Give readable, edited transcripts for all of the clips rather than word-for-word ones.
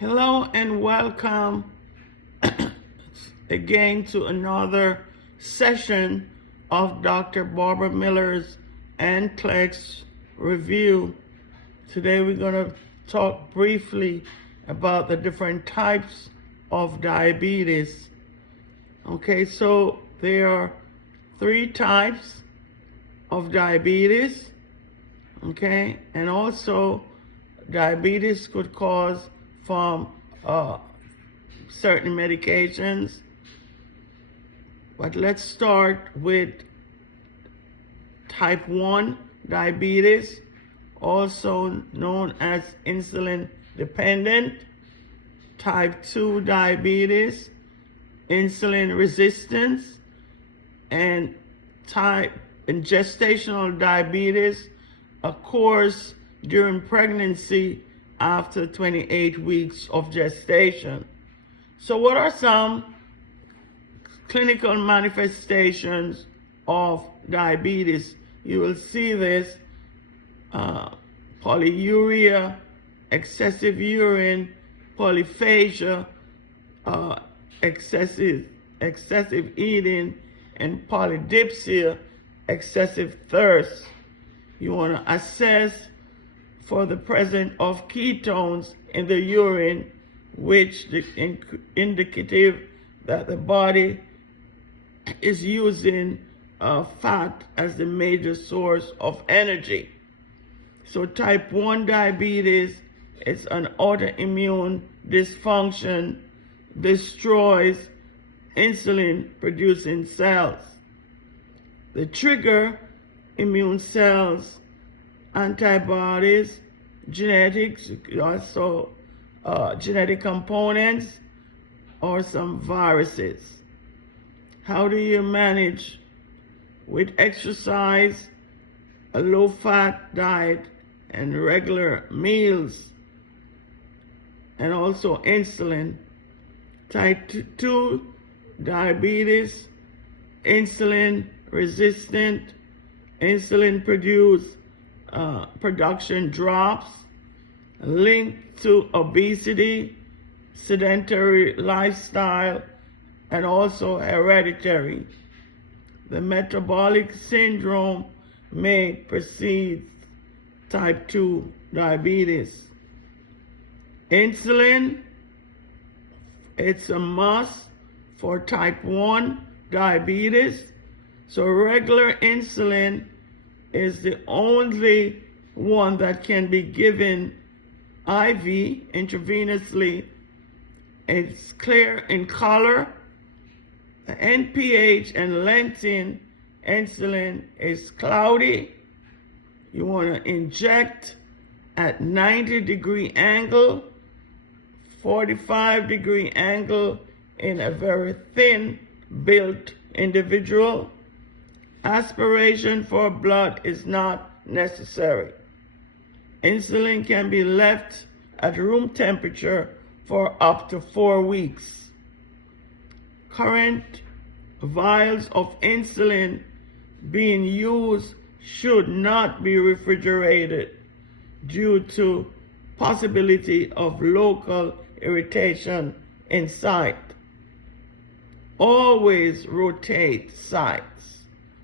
Hello and welcome again to another session of Dr. Barbara Miller's NCLEX review. Today we're going to talk briefly about the different types of diabetes. Okay, so there are 3 types of diabetes. Okay, and also diabetes could cause from certain medications. But let's start with type 1 diabetes, also known as insulin dependent. Type 2 diabetes, insulin resistance, and gestational diabetes occurs during pregnancy after 28 weeks of gestation. So what are some clinical manifestations of diabetes? You will see this: polyuria, excessive urine, polyphagia, excessive eating, and polydipsia, excessive thirst. You want to assess for the presence of ketones in the urine, which is indicative that the body is using fat as the major source of energy. So type 1 diabetes is an autoimmune dysfunction, destroys insulin producing cells. The trigger immune cells, antibodies, genetics, also genetic components, or some viruses. How do you manage? With exercise, a low-fat diet, and regular meals, and also insulin. Type 2 diabetes, insulin resistant, insulin production drops, linked to obesity, sedentary lifestyle, and also hereditary. The metabolic syndrome may precede type 2 diabetes. Insulin, it's a must for type 1 diabetes. So regular insulin is the only one that can be given IV, intravenously. It's clear in color. The NPH and lentine insulin is cloudy. You want to inject at 90-degree angle, 45-degree angle in a very thin built individual. Aspiration for blood is not necessary. Insulin can be left at room temperature for up to 4 weeks. Current vials of insulin being used should not be refrigerated due to possibility of local irritation in site. Always rotate sites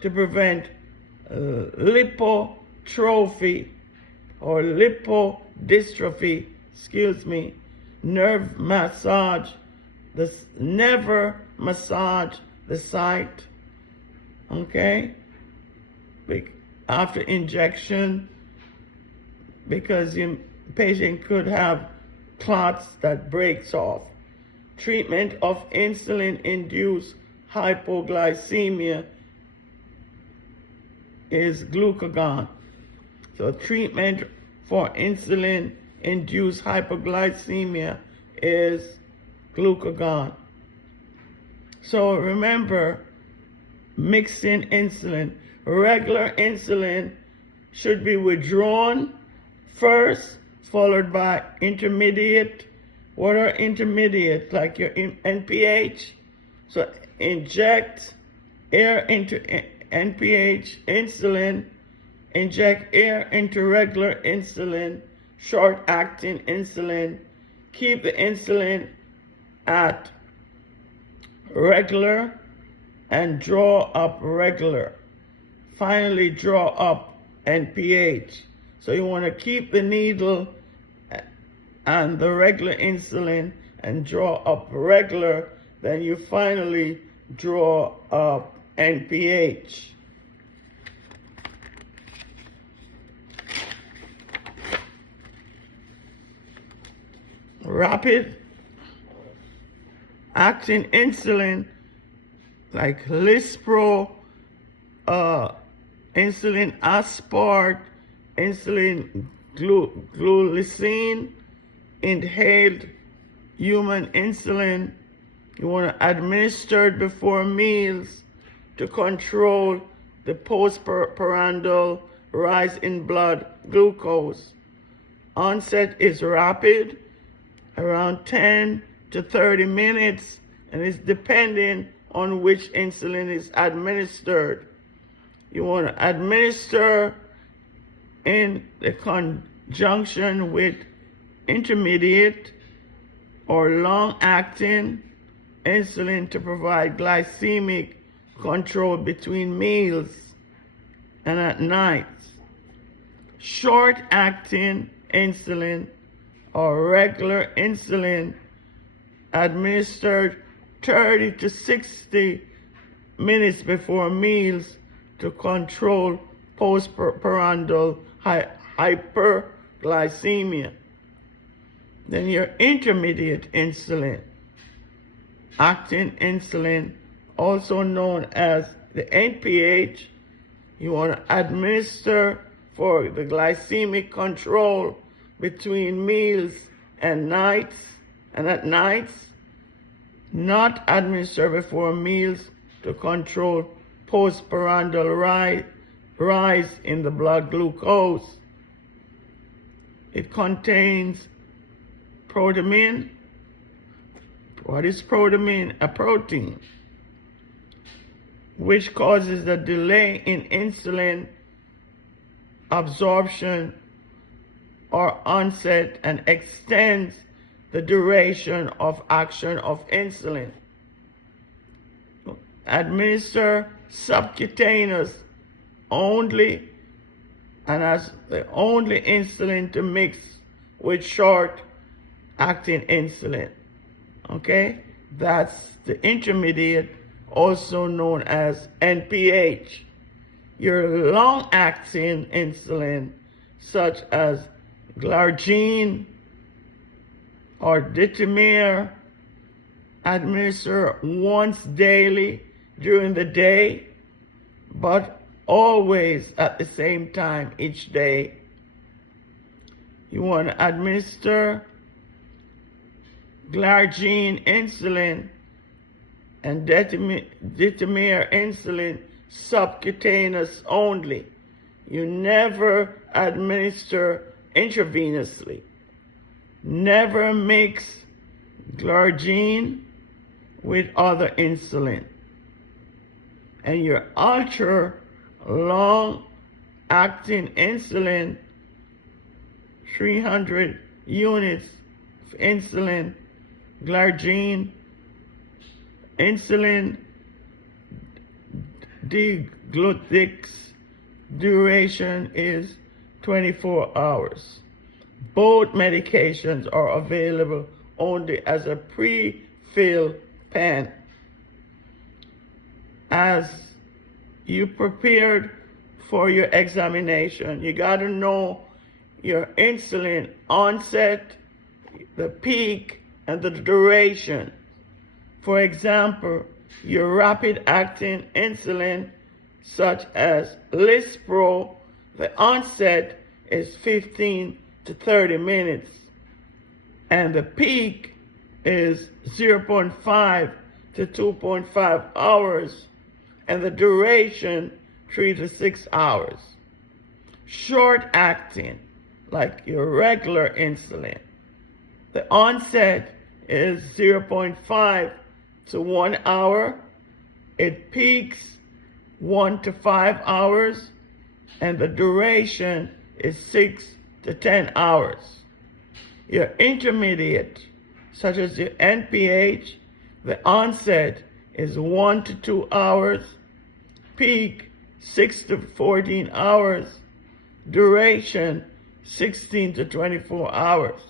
to prevent lipotrophy or lipodystrophy, nerve massage. Never massage the site, okay, after injection, because the patient could have clots that breaks off. Treatment of insulin-induced hypoglycemia is glucagon. So treatment for insulin-induced hypoglycemia is glucagon. So remember, mixing insulin. Regular insulin should be withdrawn first, followed by intermediate. What are intermediate? Like your NPH. So inject air into NPH insulin, inject air into regular insulin, short-acting insulin, keep the insulin at regular and draw up regular. Finally, draw up NPH. So you want to keep the needle and the regular insulin and draw up regular, then you finally draw up NPH. Rapid acting insulin like Lispro, insulin aspart, insulin glucine, inhaled human insulin. You want to administer it before meals to control the postprandial rise in blood glucose. Onset is rapid, around 10 to 30 minutes, and it's depending on which insulin is administered. You want to administer in the conjunction with intermediate or long-acting insulin to provide glycemic control between meals and at night. Short-acting insulin or regular insulin administered 30 to 60 minutes before meals to control postprandial hyperglycemia. Then your intermediate insulin, acting insulin, also known as the NPH, you want to administer for the glycemic control between meals and nights, and at nights, not administer before meals to control postprandial rise in the blood glucose. It contains protamine. What is protamine? A protein which causes a delay in insulin absorption or onset and extends the duration of action of insulin. Administer subcutaneous only, and as the only insulin to mix with short-acting insulin. Okay? That's the intermediate, also known as NPH. Your long-acting insulin, such as glargine or detamir, administer once daily during the day, but always at the same time each day. You want to administer glargine insulin and detamir insulin subcutaneous only. You never administer intravenously. Never mix glargine with other insulin. And your ultra long acting insulin, 300 units of insulin, glargine, insulin deglutics, duration is 24 hours. Both medications are available only as a pre-filled pen. As you prepared for your examination, you got to know your insulin onset, the peak, and the duration. For example, your rapid-acting insulin, such as Lispro, the onset is 15 to 30 minutes, and the peak is 0.5 to 2.5 hours, and the duration 3 to 6 hours. Short-acting, like your regular insulin, the onset is 0.5 to 1 hour, it peaks 1 to 5 hours, and the duration is 6 to 10 hours. Your intermediate, such as your NPH, the onset is 1 to 2 hours, peak 6 to 14 hours, duration 16 to 24 hours.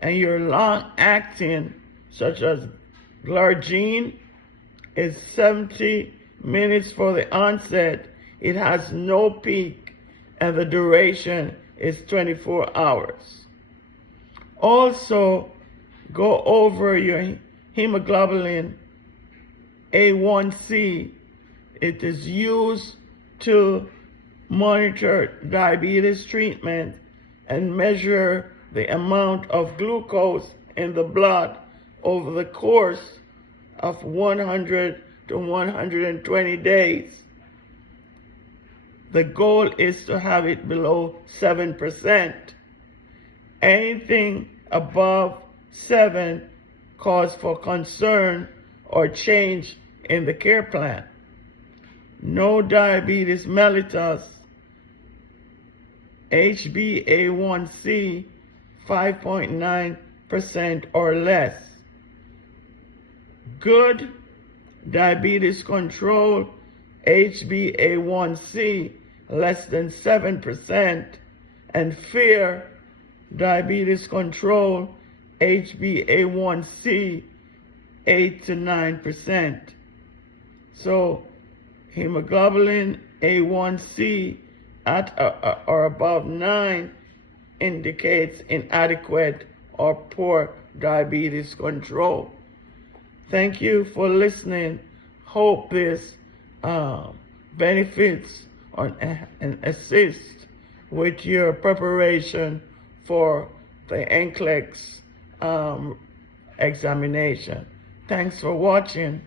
And your long-acting, such as glargine, is 70 minutes for the onset. It has no peak, and the duration is 24 hours. Also, go over your hemoglobin A1C. It is used to monitor diabetes treatment and measure the amount of glucose in the blood over the course of 100 to 120 days. The goal is to have it below 7%. Anything above 7 cause for concern or change in the care plan. No diabetes mellitus, HbA1c 5.9% or less. Good diabetes control, HbA1c less than 7%, and fair diabetes control, HbA1c 8 to 9%. So hemoglobin A1c at or above 9 indicates inadequate or poor diabetes control. Thank you for listening. Hope this benefits and assists with your preparation for the NCLEX examination. Thanks for watching.